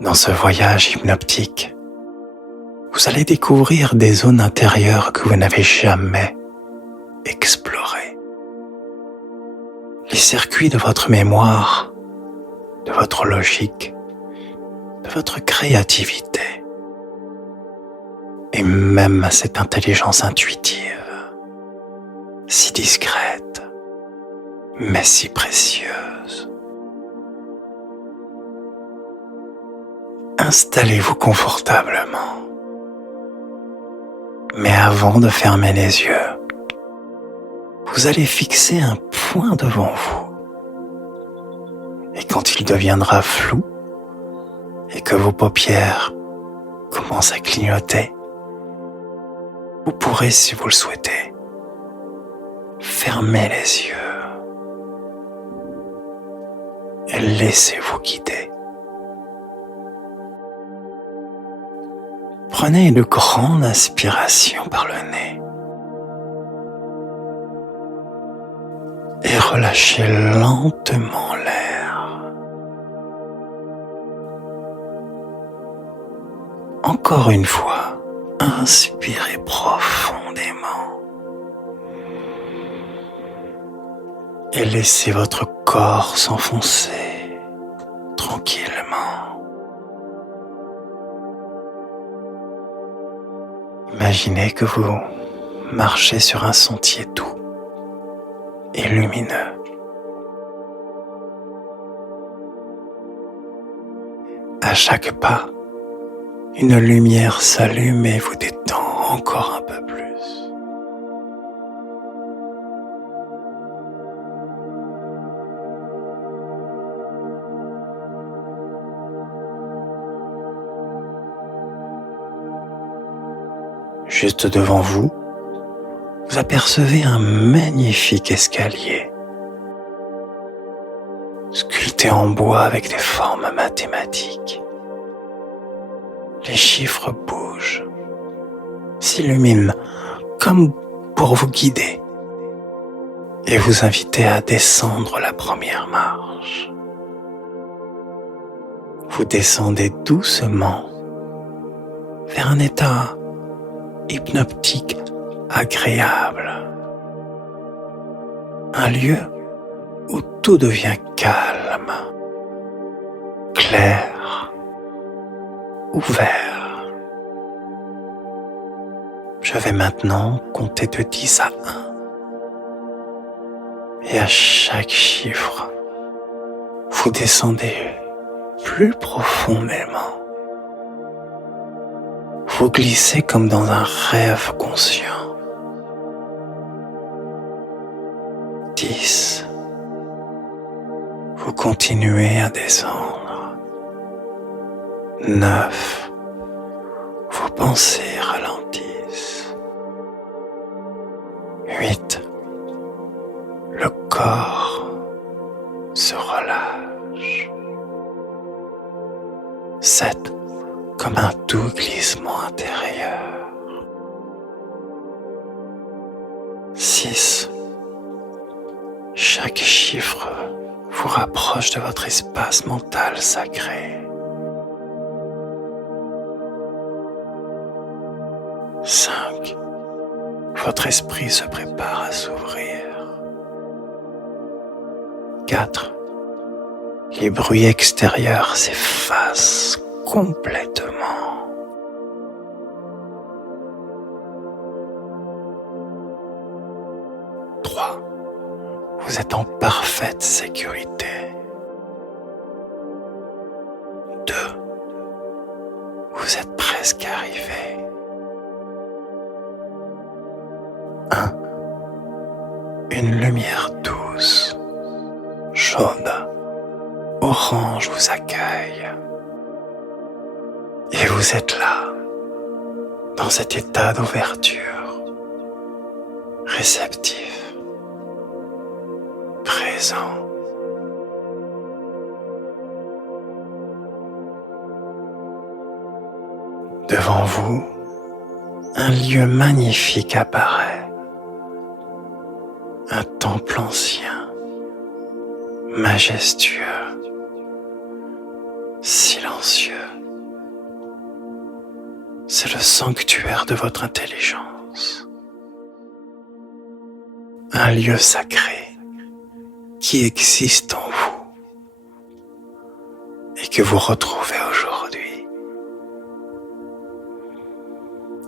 Dans ce voyage hypnotique, vous allez découvrir des zones intérieures que vous n'avez jamais explorées. Les circuits de votre mémoire, de votre logique, de votre créativité et même cette intelligence intuitive, si discrète, mais si précieuse. Installez-vous confortablement. Mais avant de fermer les yeux, vous allez fixer un point devant vous. Et quand il deviendra flou et que vos paupières commencent à clignoter, vous pourrez, si vous le souhaitez, fermer les yeux et laissez-vous guider. Prenez une grande inspiration par le nez et relâchez lentement l'air. Encore une fois, inspirez profondément et laissez votre corps s'enfoncer tranquillement. Imaginez que vous marchez sur un sentier doux et lumineux. À chaque pas, une lumière s'allume et vous détend encore un peu plus. Juste devant vous, vous apercevez un magnifique escalier, sculpté en bois avec des formes mathématiques. Les chiffres bougent, s'illuminent comme pour vous guider et vous inviter à descendre la première marche. Vous descendez doucement vers un état hypnotique agréable. Un lieu où tout devient calme, clair, ouvert. Je vais maintenant compter de 10 à 1. Et à chaque chiffre, vous descendez plus profondément. Vous glissez comme dans un rêve conscient. 10. Vous continuez à descendre. 9. Vos pensées ralentissent. 8. Le corps se relâche. 7. Comme un doux glissement intérieur. 6. Chaque chiffre vous rapproche de votre espace mental sacré. 5. Votre esprit se prépare à s'ouvrir. 4. Les bruits extérieurs s'effacent complètement. 3. Vous êtes en parfaite sécurité. 2. Vous êtes presque arrivé. 1. Une lumière douce, jaune, orange vous accueille. Et vous êtes là, dans cet état d'ouverture, réceptif, présent. Devant vous, un lieu magnifique apparaît. Un temple ancien, majestueux, silencieux. C'est le sanctuaire de votre intelligence. Un lieu sacré qui existe en vous et que vous retrouvez aujourd'hui.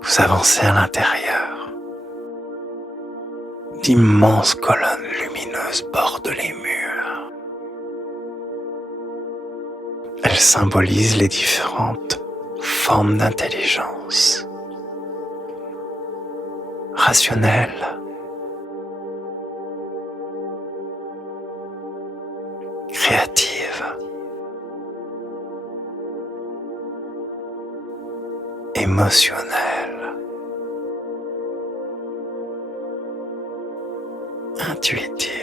Vous avancez à l'intérieur. D'immenses colonnes lumineuses bordent les murs. Elles symbolisent les différentes formes d'intelligence. Rationnelle, créative, émotionnelle, intuitive.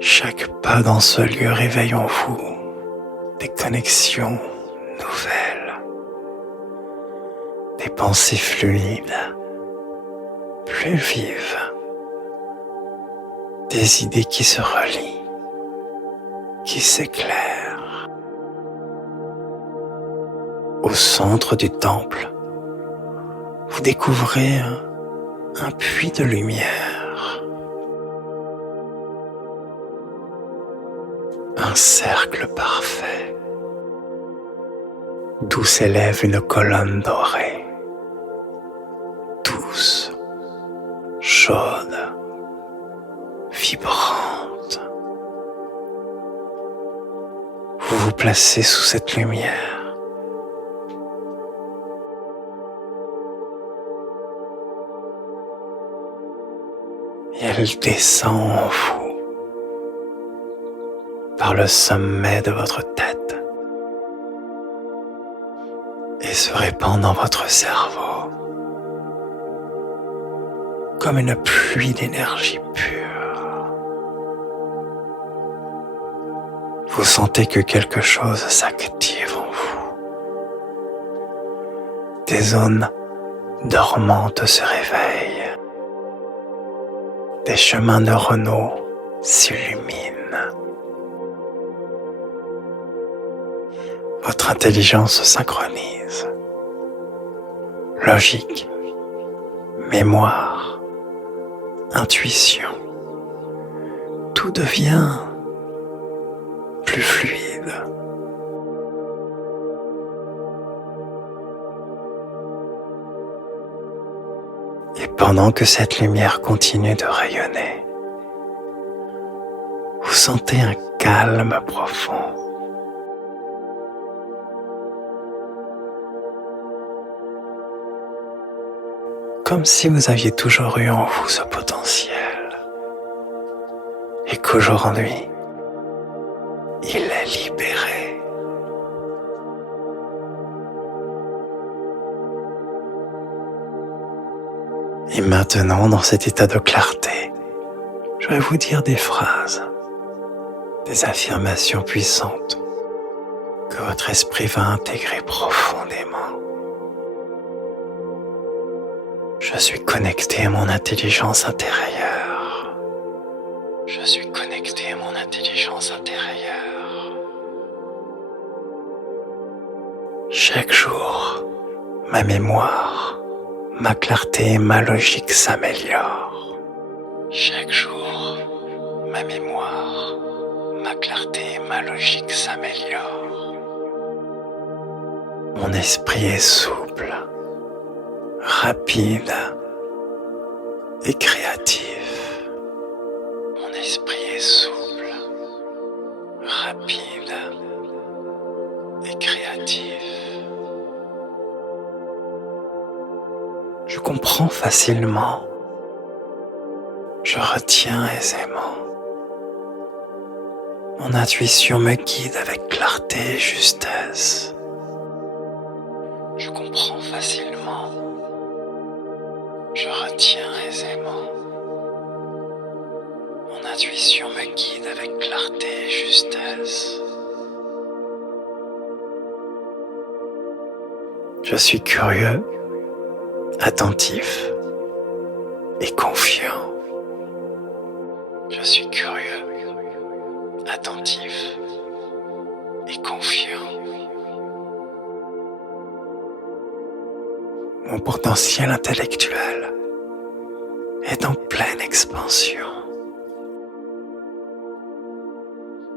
Chaque pas dans ce lieu réveille en vous des connexions nouvelles, des pensées fluides, plus vives, des idées qui se relient, qui s'éclairent. Au centre du temple, vous découvrez un puits de lumière, un cercle parfait, d'où s'élève une colonne dorée, douce, chaude, vibrante. Vous vous placez sous cette lumière. Et elle descend en vous par le sommet de votre tête et se répand dans votre cerveau comme une pluie d'énergie pure. Vous sentez que quelque chose s'active en vous. Des zones dormantes se réveillent. Des chemins neuronaux s'illuminent. Votre intelligence se synchronise. Logique, mémoire, intuition, tout devient plus fluide. Et pendant que cette lumière continue de rayonner, vous sentez un calme profond. Comme si vous aviez toujours eu en vous ce potentiel et qu'aujourd'hui, il est libéré. Et maintenant, dans cet état de clarté, je vais vous dire des phrases, des affirmations puissantes que votre esprit va intégrer profondément. Je suis connecté à mon intelligence intérieure. Je suis connecté à mon intelligence intérieure. Chaque jour, ma mémoire, ma clarté et ma logique s'améliorent. Chaque jour, ma mémoire, ma clarté et ma logique s'améliorent. Mon esprit est souple, rapide et créatif. Mon esprit est souple, rapide et créatif. Je comprends facilement. Je retiens aisément. Mon intuition me guide avec clarté et justesse. Je comprends facilement. Je retiens aisément. Mon intuition me guide avec clarté et justesse. Je suis curieux, attentif et confiant. Je suis curieux, attentif et confiant. Mon potentiel intellectuel est en pleine expansion.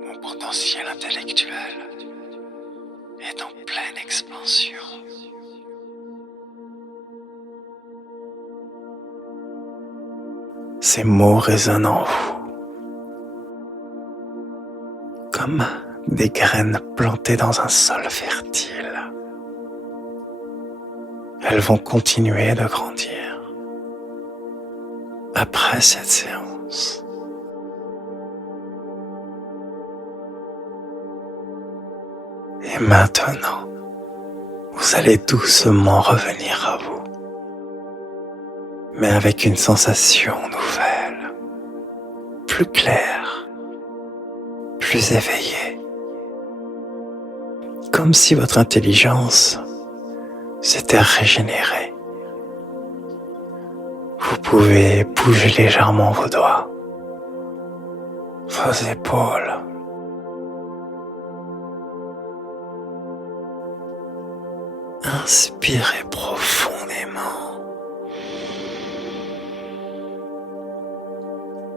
Mon potentiel intellectuel est en pleine expansion. Ces mots résonnent en vous comme des graines plantées dans un sol fertile. Elles vont continuer de grandir après cette séance. Et maintenant, vous allez doucement revenir à vous, mais avec une sensation nouvelle, plus claire, plus éveillée, comme si votre intelligence s'était régénérée. Vous pouvez bouger légèrement vos doigts, vos épaules. Inspirez profondément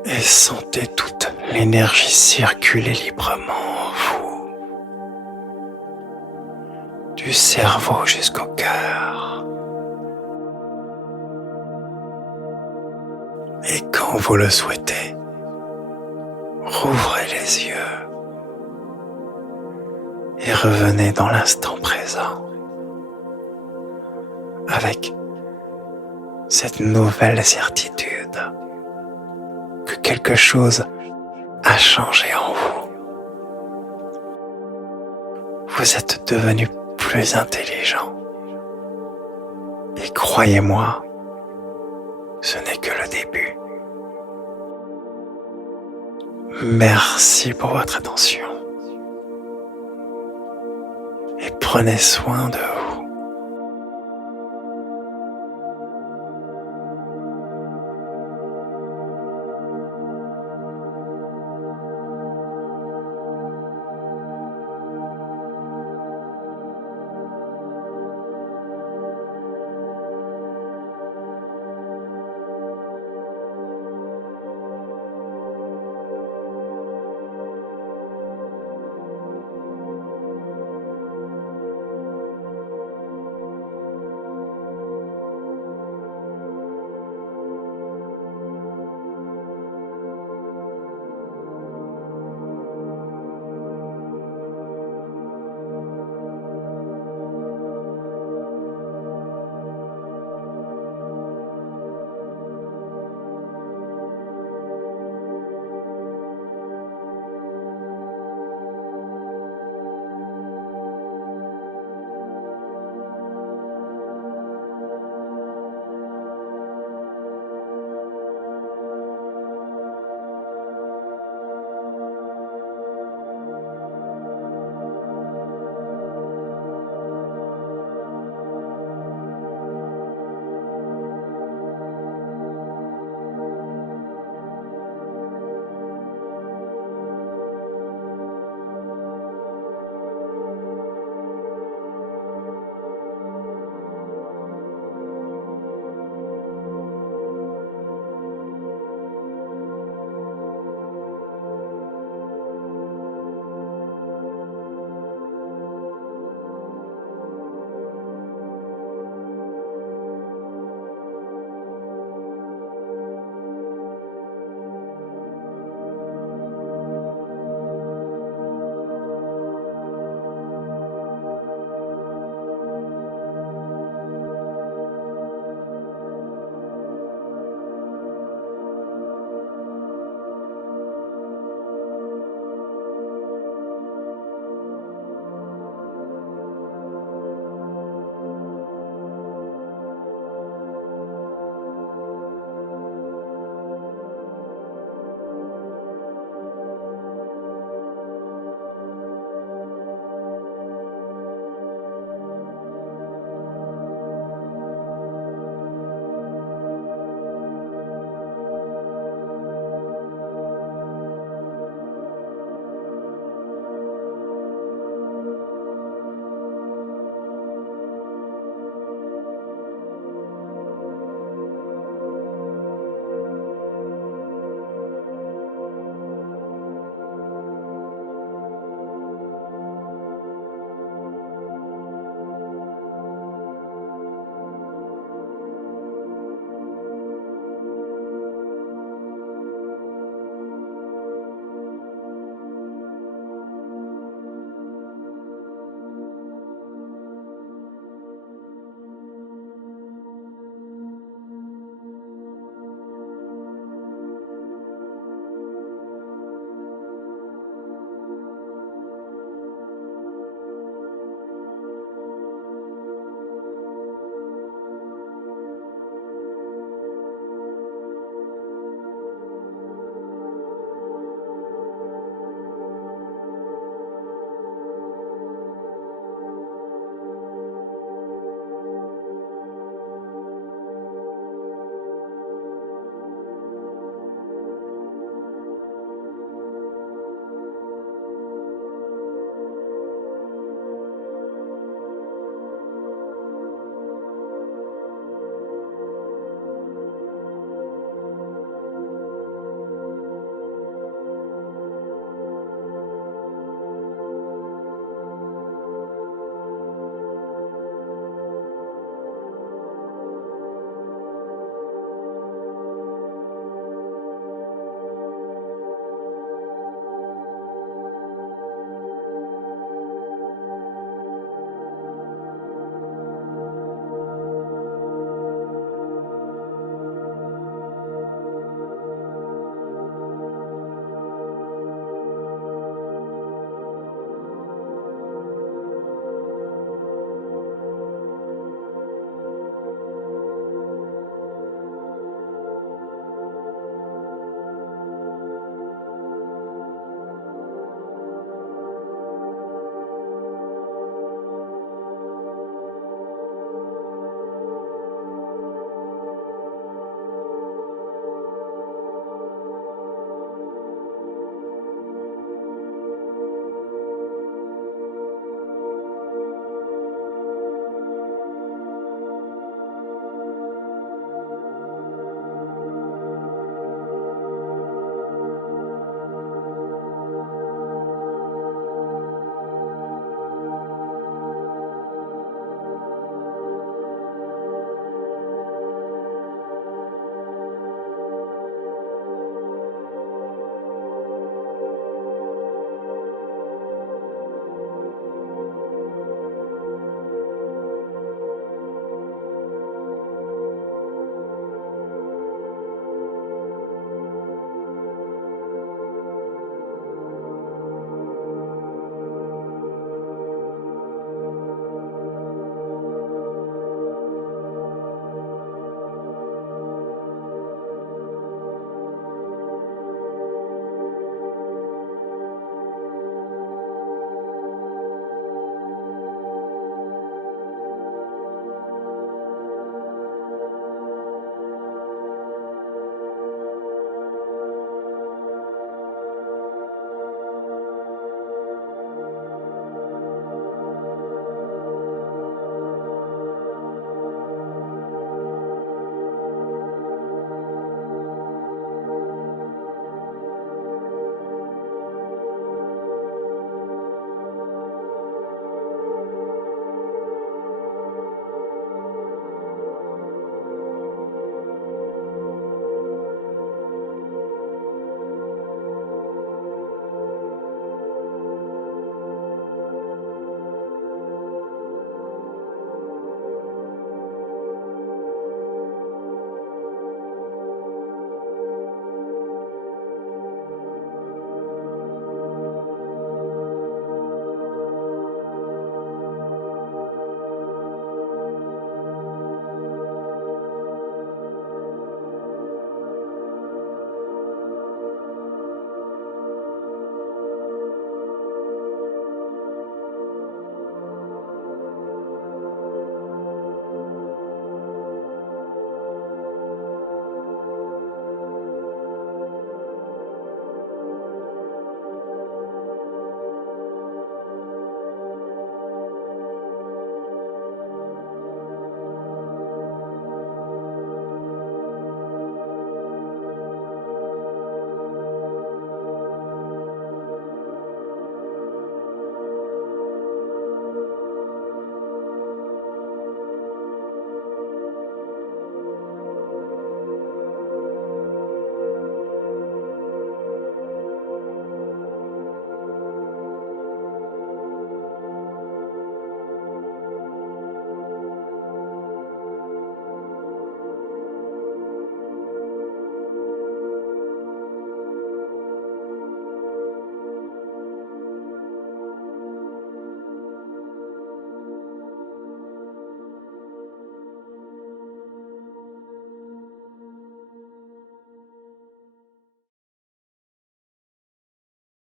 et sentez toute l'énergie circuler librement en vous, du cerveau jusqu'au cœur. Et quand vous le souhaitez, rouvrez les yeux et revenez dans l'instant présent avec cette nouvelle certitude que quelque chose a changé en vous. Vous êtes devenu plus intelligent. Et croyez-moi, ce n'est que le début. Merci pour votre attention. Et prenez soin de vous.